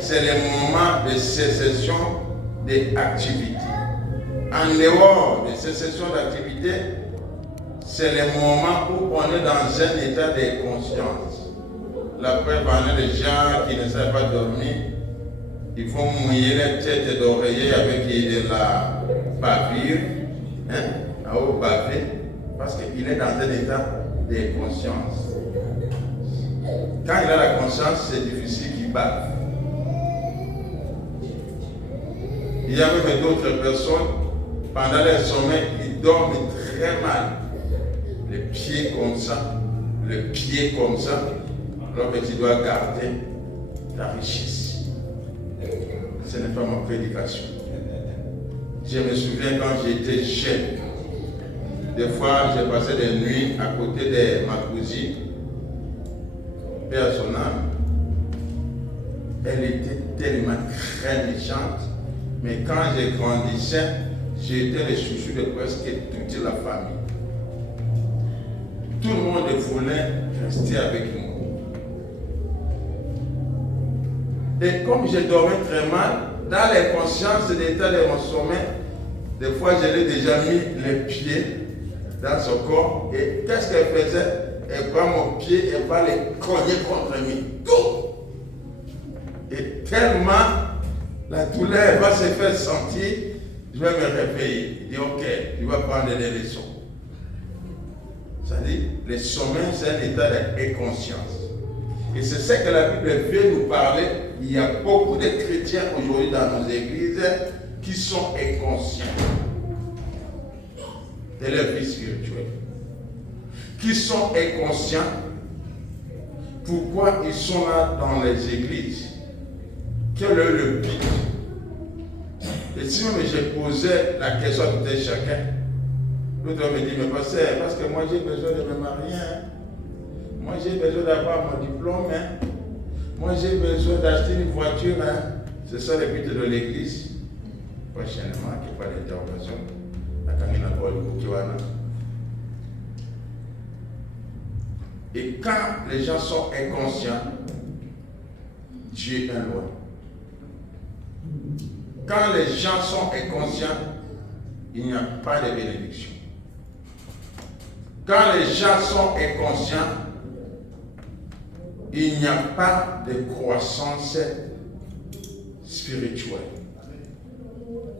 c'est le moment de sécession des activités. En dehors de sécession d'activité, c'est le moment où on est dans un état de conscience. La preuve en est les gens qui ne savent pas dormir, ils font mouiller les têtes d'oreiller avec de la bavure, au bavé, parce qu'il est dans un état de conscience. Quand il a la conscience, c'est difficile qu'il bave. Il y a même d'autres personnes, pendant les sommeil, ils dorment très mal. Les pieds comme ça, alors que tu dois garder ta richesse. Ce n'est pas ma prédication. Je me souviens quand j'étais jeune, des fois j'ai passé des nuits à côté de ma cousine, paix à son âme. Elle était tellement très méchante, mais quand je grandissais, j'étais le chouchou de presque toute la famille. Tout le monde voulait rester avec nous. Et comme je dormais très mal, dans les consciences de l'état de mon sommeil, des fois je l'ai déjà mis les pieds dans son corps. Et qu'est-ce qu'elle faisait? Elle prend mon pied et va les cogner contre moi. Tout! Et tellement la douleur va se faire sentir, je vais me réveiller. Il dit ok, tu vas prendre des leçons. C'est-à-dire, le sommeil, c'est un état d'inconscience. Et c'est ce que la Bible veut nous parler. Il y a beaucoup de chrétiens aujourd'hui dans nos églises qui sont inconscients de leur vie spirituelle. Qui sont inconscients. Pourquoi ils sont là dans les églises? Quel est le but? Et si même je posais la question à tout un chacun, l'autre me dit, mais pasteur, parce que moi j'ai besoin de me marier. Moi j'ai besoin d'avoir mon diplôme. Moi j'ai besoin d'acheter une voiture. C'est ça le but de l'église. Prochainement, qu'il n'y ait pas d'interrogation. Et quand les gens sont inconscients, Dieu est loin. Quand les gens sont inconscients, il n'y a pas de bénédiction. Quand les gens sont inconscients, il n'y a pas de croissance spirituelle.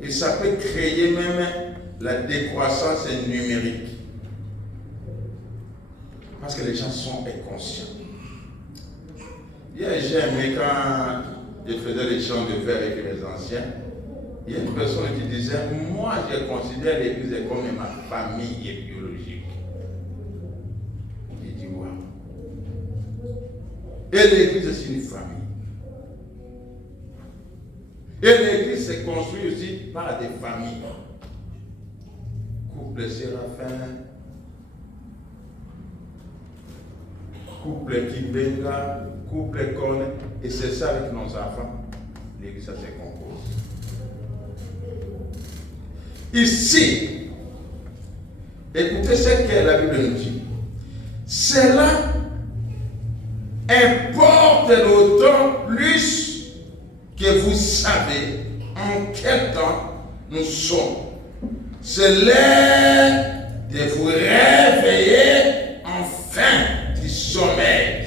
Et ça peut créer même la décroissance numérique. Parce que les gens sont inconscients. Hier, j'ai aimé quand je faisais les chants de vers avec les anciens. Il y a une personne qui disait, moi je considère l'église comme ma famille biologique. J'ai dit, waouh. Et l'église c'est une famille. Et l'église se construit aussi par des familles. Couple Séraphin, couple Kibenga, couple Kone, et c'est ça avec nos enfants. L'église ça se compose. Ici, écoutez ce que la Bible nous dit. Cela importe d'autant plus que vous savez en quel temps nous sommes. C'est l'heure de vous réveiller enfin du sommeil.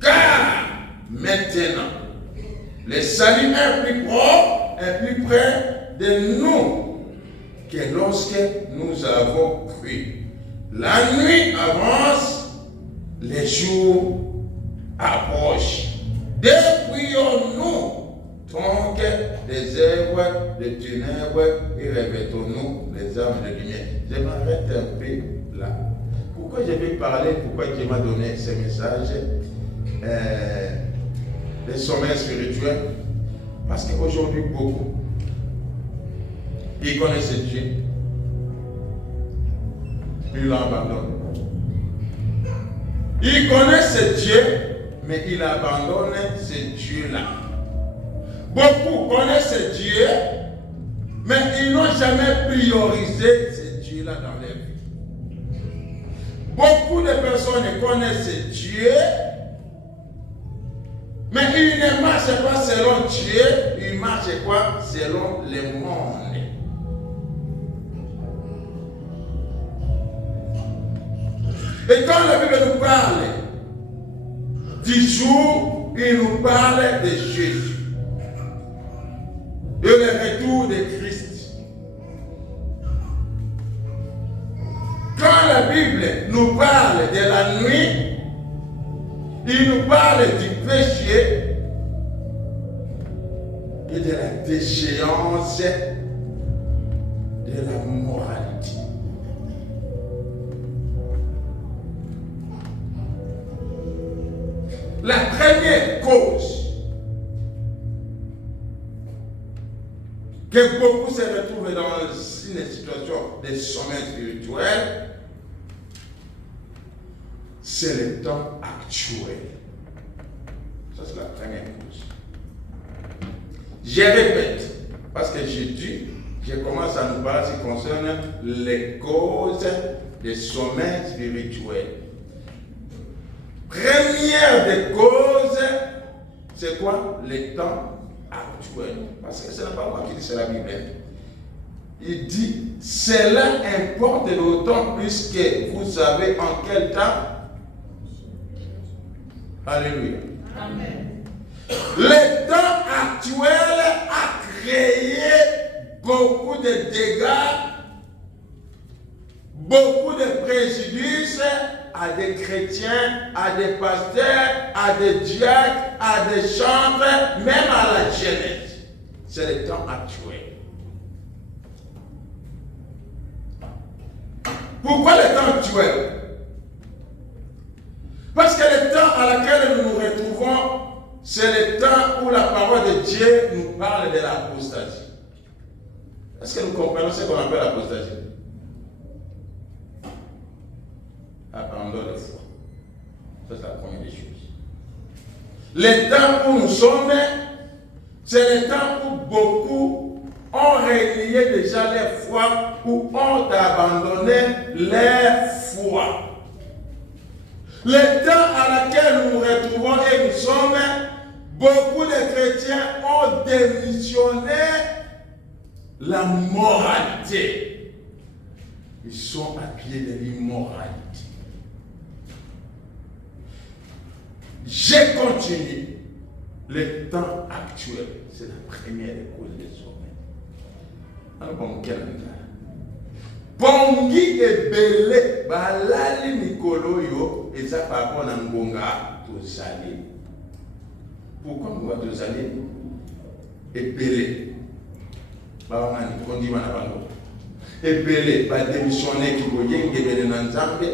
Car maintenant, le salut est plus propre et plus près de nous que lorsque nous avons cru. La nuit avance, les jours approchent. Dépouillons-nous donc des œuvres de ténèbres et revêtons-nous les armes de lumière. Je m'arrête un peu là. Pourquoi je vais parler, pourquoi Dieu m'a donné ce message des sommets spirituels? Parce qu'aujourd'hui, beaucoup, ils connaissent Dieu, ils l'abandonnent. Ils connaissent Dieu, mais ils abandonnent ce Dieu-là. Beaucoup connaissent Dieu, mais ils n'ont jamais priorisé ce Dieu-là dans leur vie. Beaucoup de personnes connaissent Dieu, Mais il ne marche pas selon Dieu, il marche quoi? Selon le monde. Et quand la Bible nous parle du jour, il nous parle de Jésus. Et le retour de Christ. Quand la Bible nous parle de la nuit, il nous parle du péché et de la déchéance de la moralité. La première cause que beaucoup se retrouvent dans une situation de sommeil spirituel, c'est le temps actuel. Ça, c'est la première cause. Je répète, parce que je commence à nous parler ce qui concerne les causes des sommeils spirituels. Première des causes, c'est quoi? Le temps actuel. Parce que ce n'est pas moi qui dis, c'est la Bible. Il dit, cela importe d'autant plus que vous savez en quel temps. Alléluia. Amen. Le temps actuel a créé beaucoup de dégâts, beaucoup de préjudices à des chrétiens, à des pasteurs, à des diacres, à des chantres, même à la jeunesse. C'est le temps actuel. Pourquoi le temps actuel? Parce que le temps à laquelle nous nous retrouvons, c'est le temps où la parole de Dieu nous parle de l'apostasie. Est-ce que nous comprenons ce qu'on appelle l'apostasie? Abandon de foi. Ça, c'est la première des choses. Le temps où nous sommes, c'est le temps où beaucoup ont renié déjà leur foi ou ont abandonné leur foi. Le temps à laquelle nous nous retrouvons et nous sommes, beaucoup de chrétiens ont démissionné la moralité. Ils sont à pied de l'immoralité. J'ai continué. Le temps actuel, c'est la première cause des sommeils. Alors, quel Pongi ebele balali mikolo yo eza par rapport na ngonga tozali. Pourquoi ngonga tozali? Ebele bamani kondima na bango. Ebele ba démissionner ki boyenge bele na Nzambe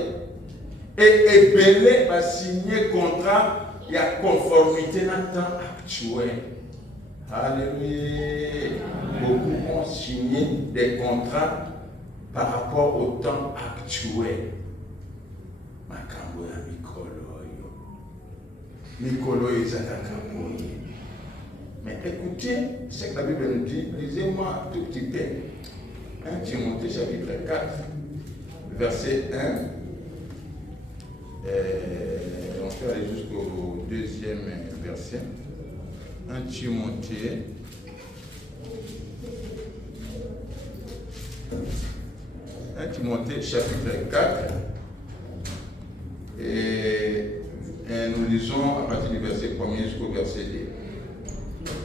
et ebele ba signer contrat ya conformité na temps actuel. Alléluia. Beaucoup ont signé des contrats par rapport au temps actuel. Makambo ya mikolo yo. Mikolo ezalaka boye. Mais écoutez ce que la Bible nous dit. Lisez-moi tout petit peu. 1 Timothée chapitre 4, verset 1. On peut aller jusqu'au deuxième verset. 1 Timothée. Timothée chapitre 4 et nous lisons à partir du verset 1er jusqu'au verset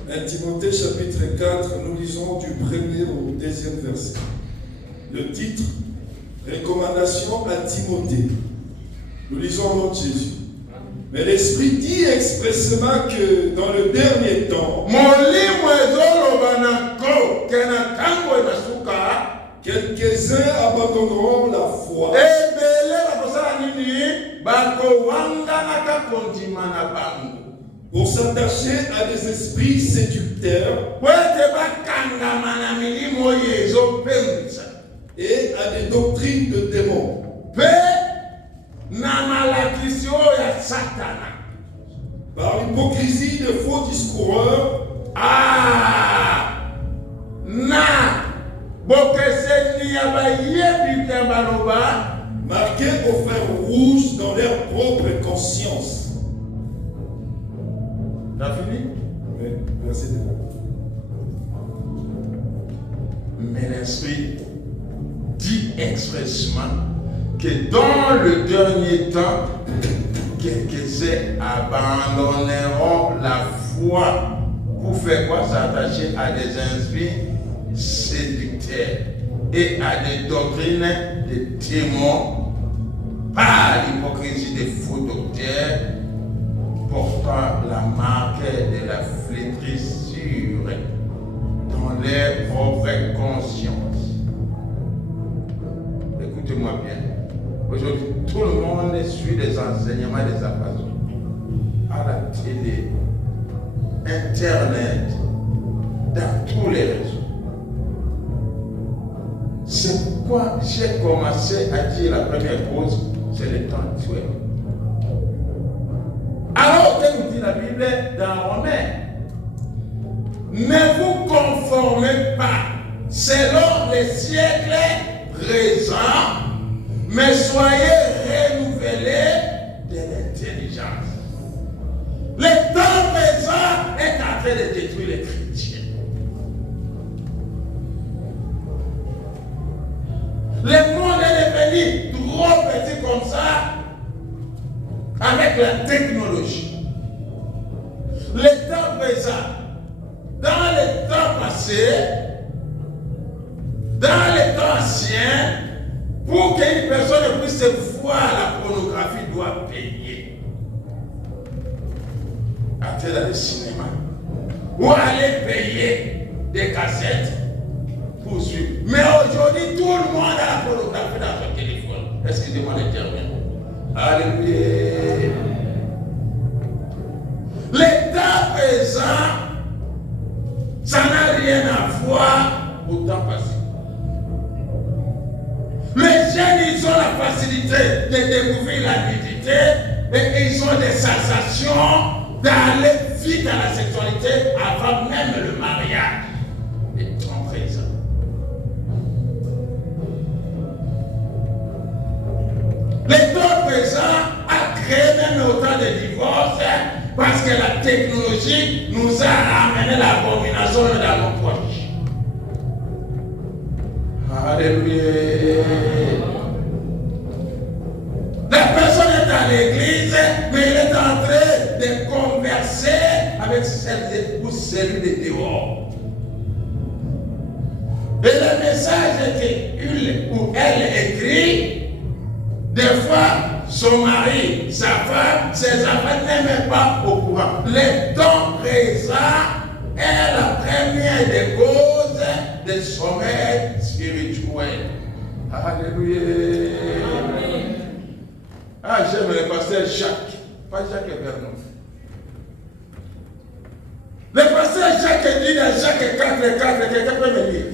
2. 1 Timothée chapitre 4, nous lisons du 1er au 2e verset. Le titre, recommandation à Timothée. Nous lisons au nom de Jésus. Mais l'Esprit dit expressément que dans le dernier temps, quelques-uns abandonneront la foi pour s'attacher à des esprits séducteurs et à des doctrines de démons. Par l'hypocrisie de faux discoureurs, marqués au fer rouge dans leur propre conscience. Mais l'Esprit dit expressément que dans le dernier temps, quelques-uns abandonneront la foi pour faire quoi? S'attacher à des esprits séducteurs et à des doctrines de démons, par l'hypocrisie des faux docteurs portant la marque de la flétrissure dans leur propre conscience. Écoutez-moi bien. Aujourd'hui, tout le monde suit les enseignements des apôtres à la télé, Internet, dans tous les réseaux. C'est pourquoi j'ai commencé à dire la première cause, c'est le temps actuel. Alors que nous dit la Bible dans Romains, ne vous conformez pas selon les siècles présents, mais soyez renouvelés de l'intelligence. Le temps présent est en train de détruire les chrétiens. Le monde est devenu trop petit comme ça avec la technologie. Le temps présent, dans le temps passé, dans le temps ancien, pour qu'une personne puisse voir la pornographie, doit payer. Aller dans le cinéma. Ou aller payer des cassettes pour suivre. Mais aujourd'hui, tout le monde a la pornographie dans son téléphone. Excusez-moi le terme. Alléluia. L'état présent, ça n'a rien à voir au temps passé. Les jeunes, ils ont la facilité de découvrir la nudité et ils ont des sensations d'aller vite à la sexualité avant même le mariage. Le temps présent. Le temps présent a créé même autant de divorces parce que la technologie nous a ramené l'abomination dans nos poches. Alléluia. La personne est à l'église, mais il est en train de converser avec celle ou celui de dehors. Et le message qu'il ou elle écrit, des fois, son mari, sa femme, ses enfants n'est même pas au courant. Le temps présent est la première des causes des sommeils spirituels. Alléluia. Amen. Ah, j'aime le pasteur Jacques, pas Jacques Vernon. Le pasteur Jacques dit dans Jacques 4, quelqu'un peut me lire.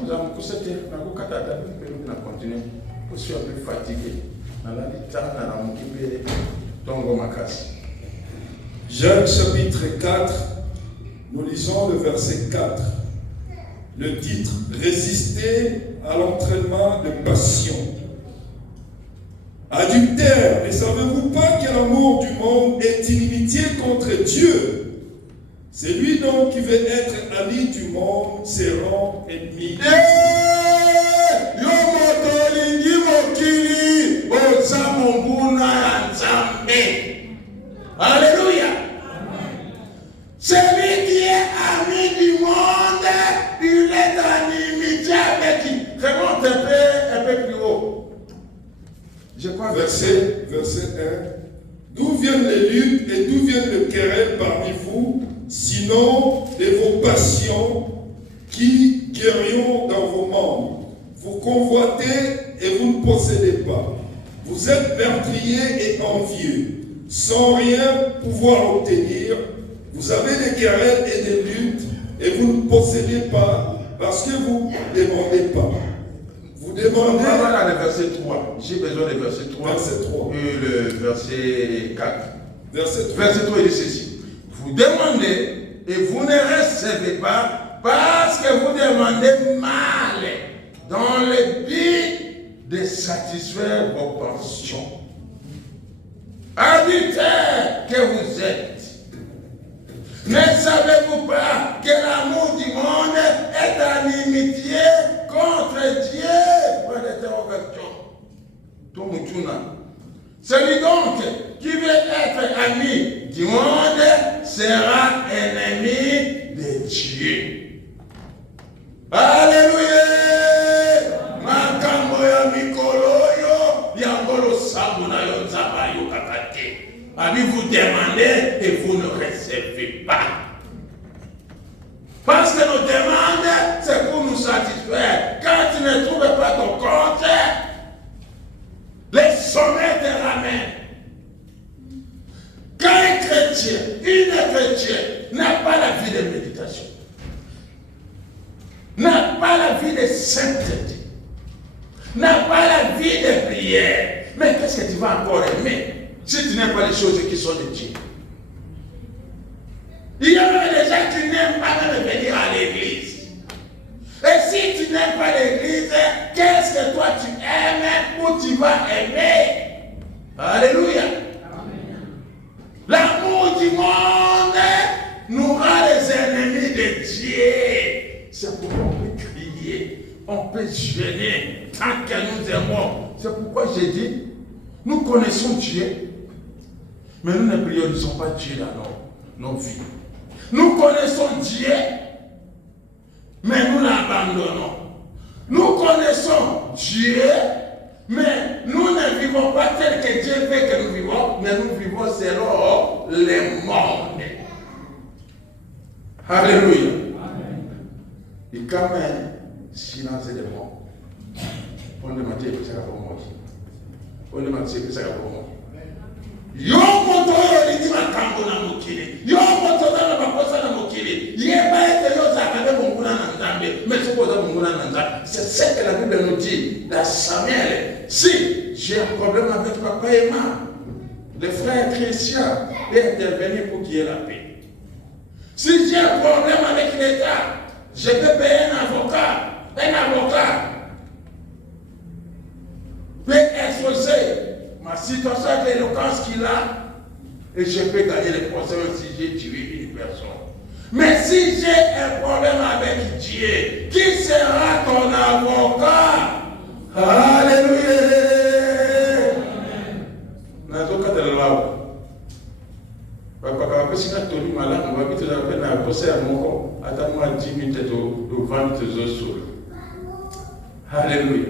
Nous avons poussé, nous avons continué, pour se un peu fatigué. Jacques chapitre 4, nous lisons le verset 4. Le titre, résister à l'entraînement de passion. Adultère, ne savez-vous pas que l'amour du monde est inimitié contre Dieu? Celui donc qui veut être ami du monde se rend ennemi. Alléluia. Celui qui est ami du monde, il est en inimitié avec qui? Remonte un peu plus haut. Je crois verset 1. D'où viennent les luttes et d'où viennent les querelles parmi vous, sinon de vos passions qui guérissent dans vos membres? Vous convoitez et vous ne possédez pas. Vous êtes meurtriers et envieux, sans rien pouvoir obtenir. Vous avez des querelles et des luttes et vous ne possédez pas parce que vous ne demandez pas. Vous demandez. Voilà le verset 3. J'ai besoin du verset 3. Verset 3. Et le verset 4. Verset 3. Verset 3 dit ceci. Vous demandez et vous ne recevez pas parce que vous demandez mal dans le but de satisfaire vos pensions. Adultère que vous êtes. Ne savez-vous pas que l'amour du monde est en inimitié contre Dieu? Point d'interrogation. Celui donc qui veut être ami du monde sera ennemi de Dieu. Alléluia! Makambo ya mikolo yo yangolo sambu na yo nzamba yo kakate. Ami vous demandez et vous ne recevez pas. Parce que nos demandes, c'est pour nous satisfaire. Quand tu ne trouves pas ton compte, les sommets te ramènent. Quand un chrétien, une chrétienne n'a pas la vie de méditation, n'a pas la vie de sainteté, n'a pas la vie de prière, mais qu'est-ce que tu vas encore aimer si tu n'aimes pas les choses qui sont de Dieu? Il y a même des gens qui n'aiment pas même venir à l'église. Et si tu n'aimes pas l'église, qu'est-ce que toi tu aimes ou tu vas aimer? Alléluia. L'amour du monde nous rend les ennemis de Dieu. C'est pourquoi on peut crier, on peut gêner tant que nous aimons. C'est pourquoi j'ai dit, nous connaissons Dieu, mais nous ne priorisons pas Dieu dans nos vies. Nous connaissons Dieu, mais nous l'abandonnons. Nous connaissons Dieu, mais nous ne vivons pas tel que Dieu veut que nous vivons, mais nous vivons selon le monde. Alléluia. Et quand même, silence est mort. On ne m'a dit que ça va pour moi. On ne m'a dit que ça va pour moi. Yo motoyo lidi makambo na mukili. Yo motoyo na makosa na mukili. Yeba ete yo zakade munguna na nzambe. Mais tu poses munguna na nzambe. C'est ce que la Bible nous dit dans Samuel. Si j'ai un problème avec papa et maman, le frère Christian est intervenu pour qu'il y ait la paix. Si j'ai un problème avec l'État, je peux payer un avocat. Un avocat peut exposer ma situation avec l'éloquence qu'il a, et je peux gagner le procès si j'ai tué une personne. Mais si j'ai un problème avec Dieu, qui sera ton avocat? Alléluia! Alléluia!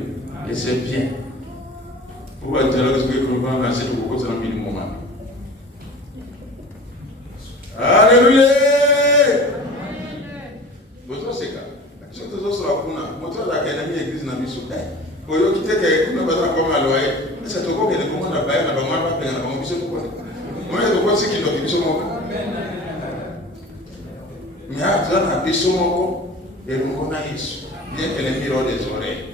Et c'est bien. Pourquoi dialogue ce que nous allons lancer le beaucoup dans le moment? Alléluia! Votre c'est quoi? Je te dis sur la kuna. Votre l'académie église n'a mis sous terre. Pour y quitter que nous ne pas encore mal loyer. C'est tout comme les commandes à bailler, on va pas payer, on va mission pour quoi? Moi je vois ce qui doit mission mon. Mais à toi na mission mon et nous on a isso. Bien que les miroirs des oreilles.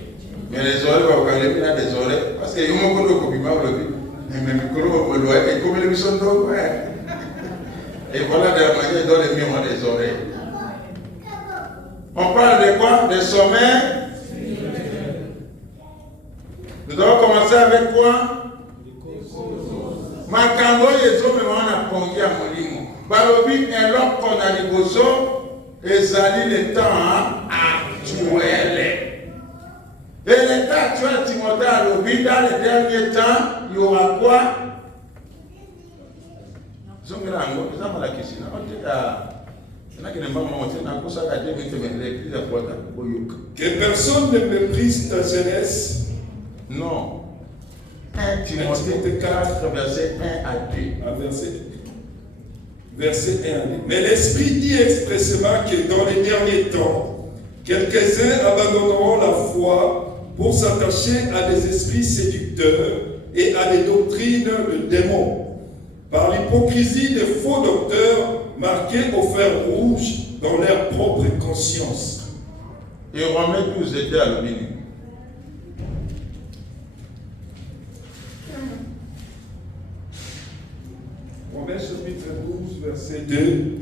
Mais les oreilles vont regarder bien des oreilles parce que ils m'ont connu au bima aujourd'hui. Mais micro va me loyer et comme les missions d'eau ouais. Et voilà de la manière dont les miroirs des oreilles. On parle de quoi? Des sommets. Nous devons commencer avec quoi? Makambo yezo me wana pongia molimo. Balobi eloko na liboso ezali le temps actuel. Et l'état actuel, Timothée a lobby, dans les derniers temps, il y aura quoi? Que personne ne méprise ta jeunesse. Non. 1 Timothée 4, verset 1 à 2. Verset 1 à 2. Mais l'Esprit dit expressément que dans les derniers temps, quelques-uns abandonneront la foi pour s'attacher à des esprits séducteurs et à des doctrines de démons, par l'hypocrisie des faux docteurs marqués au fer rouge dans leur propre conscience. Et Romains 12 était à l'obéni. Romains chapitre 12, verset 2.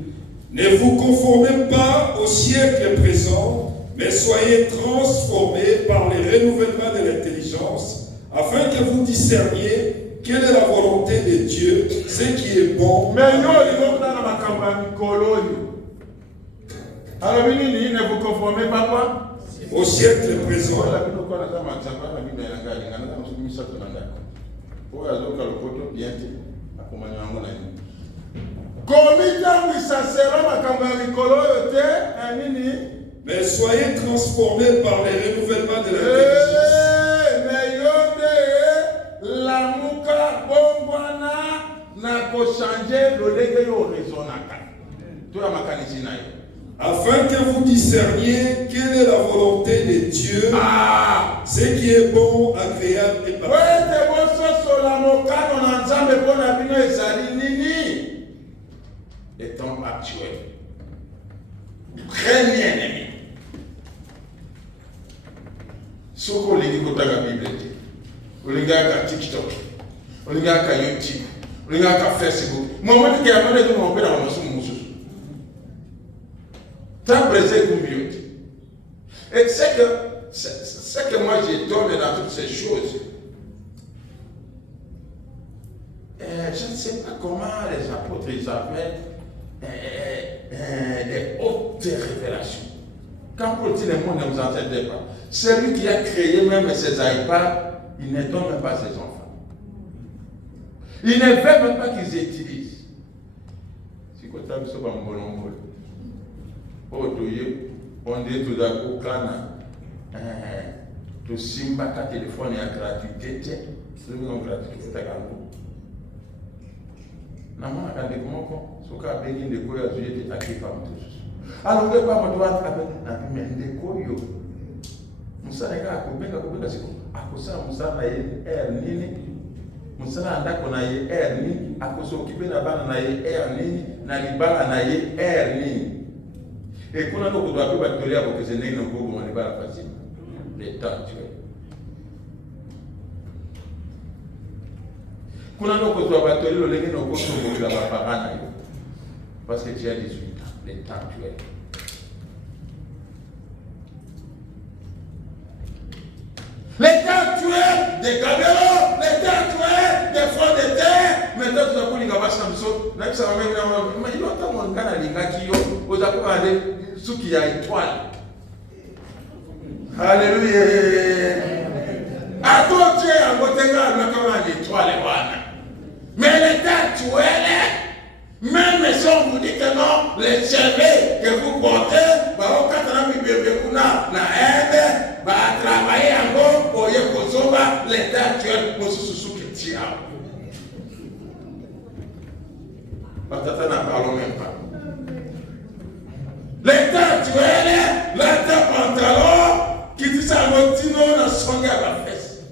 Ne vous conformez pas au siècle présent, mais soyez transformés par le renouvellement de l'intelligence, afin que vous discerniez quelle est la volonté de Dieu, ce qui est bon. Mais nous, alors, ne vous conformez pas quoi? Au siècle présent. Mais soyez transformés par les renouvellements de l'intelligence. Afin que vous discerniez quelle est la volonté de Dieu, ce qui est bon, agréable et parfait. Les temps actuels. Premier ennemi. Ce qu'on lit dans la Bible, on lit dans TikTok, on lit dans YouTube, on lit dans Facebook. Moi, je dis que mon père a un tant brisé comme mieux. Et c'est que moi j'étonne dans toutes ces choses. Je ne sais pas comment les apôtres ils avaient des hautes révélations. Quand Paul dit le monde ne vous entendez pas, celui qui a créé même ses iPads, il ne donne même pas ses enfants. Il ne veut même pas qu'ils utilisent. C'est quoi ça, c'est pas mon bon. On dit tout d'un coup, quand tu simba ta téléphone est gratuité, c'est le même gratuité, c'est égal. Naman akande kumoko, soka begi ndeko ya zuyete takifa mtu. Alors on ne peut pas me droit avec mais ndeko yo. Musana ka kubeka siku. Akosa musana ye nini? Musana andako na ye nini? Akoso kibena bana na ye nini? Na libala na ye nini? Et qu'on a beaucoup de batteries à que ce n'est pas bon, on pas facile. Les temps, tu vois. Qu'on a beaucoup de batteries, le légué n'a pas de la parana. Parce que tu as 18 ans, les temps, tu es. Les temps, tu es des caméras, les temps, tu es des fonds de terre. Maintenant, tu as pour les gabas Samson, là, ça va même, mais il y a tant de gens qui ont aller. Ce qui a étoile. Alléluia. À toi, tu es en Botéga, comme une étoile. Mais l'état actuel, même si on vous dit que non, les cheveux que vous portez, au Katana, na aide, va travailler encore pour y avoir l'état actuel pour ce qui tient. Patata n'en parlons même pas. L'état actuel, l'état pantalon, qui dit ça, l'otino, n'a sonné à la fesse.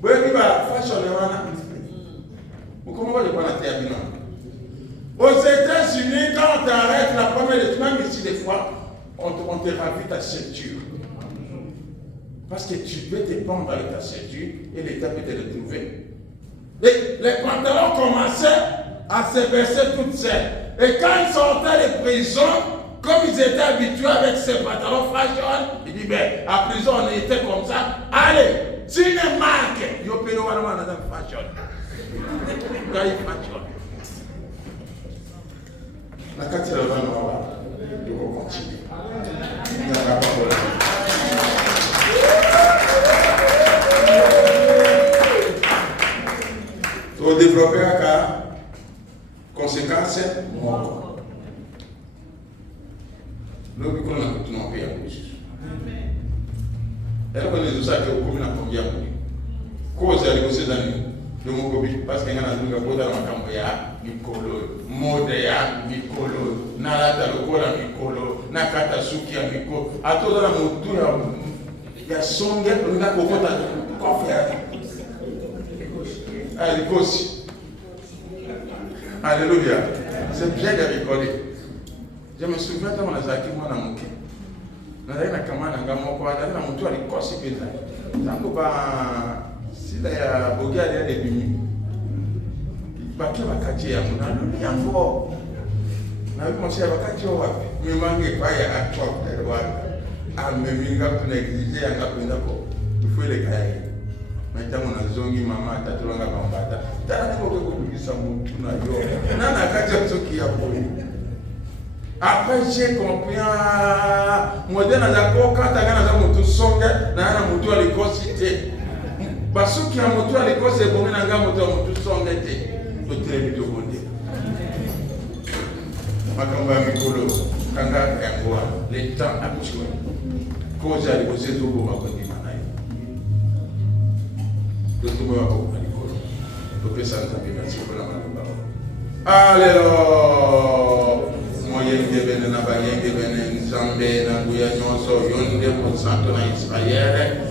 Vous voyez, fashion, comment on va pas la terminer? Aux États-Unis, quand on t'arrête la première étude, même ici, des fois, on te ravit ta ceinture. Parce que tu peux te pendre avec ta ceinture et l'État peut te retrouver. Les pantalons commençaient à se baisser toutes seules. Et quand ils sortaient de prison, comme ils étaient habitués avec ces pantalons fashion, ils disent, ben, à prison on était comme ça. Allez, si une marque, ils ont payé le fashion. Quand ils fashion. La carte de la main, on va continuer. Il n'y a pas de problème. Pour développer un cas, conséquence, mon l'homme qu'on a tout en paix à cause. Elle connaît tout ça que vous communez à combien de cause à l'écosystème ces années de mon copie parce qu'il y a un peu de Macambia, Nicolo, Modea, Nicolo, Nalata Locola, Nicolo, Nakata Suki, Nicolo, à tout dans la mouture, il y a son gars, on a cocotte à quoi faire. Alléluia. C'est bien de rigoler. Je me souviens quand on a zaki moi na muke. Na daina kama na ngamo kwa na mtu alikosi pesa. Tangu ba sida ya bogia ya debini. Baki wakati ya muna yango. Na hivi mshe wakati wapi? Mimange kwa ya atwa kwa wapi? Ameminga kuna exige anga kwenda ko. Ufele kaya. Maintenant on a zongi maman tatulanga bambata. Tala ko ko bugisa muntu na yo. Nana kaja soki ya poli. Après j'ai compris modèle na ko kata kana za mutu songa na mutu alikosite. Basuki ya mutu alikose bonga na nga mutu songa te. To tele bido bonde. Makambo ya mikolo kanga yangoa le temps actuel. Koza alikose to boma ko ni manayo. Tout le monde a l'école. Donc, ça merci pour la main. Alors, moi, je vais venir à Bayern, je vais venir à Zambé, je vais venir à Israël.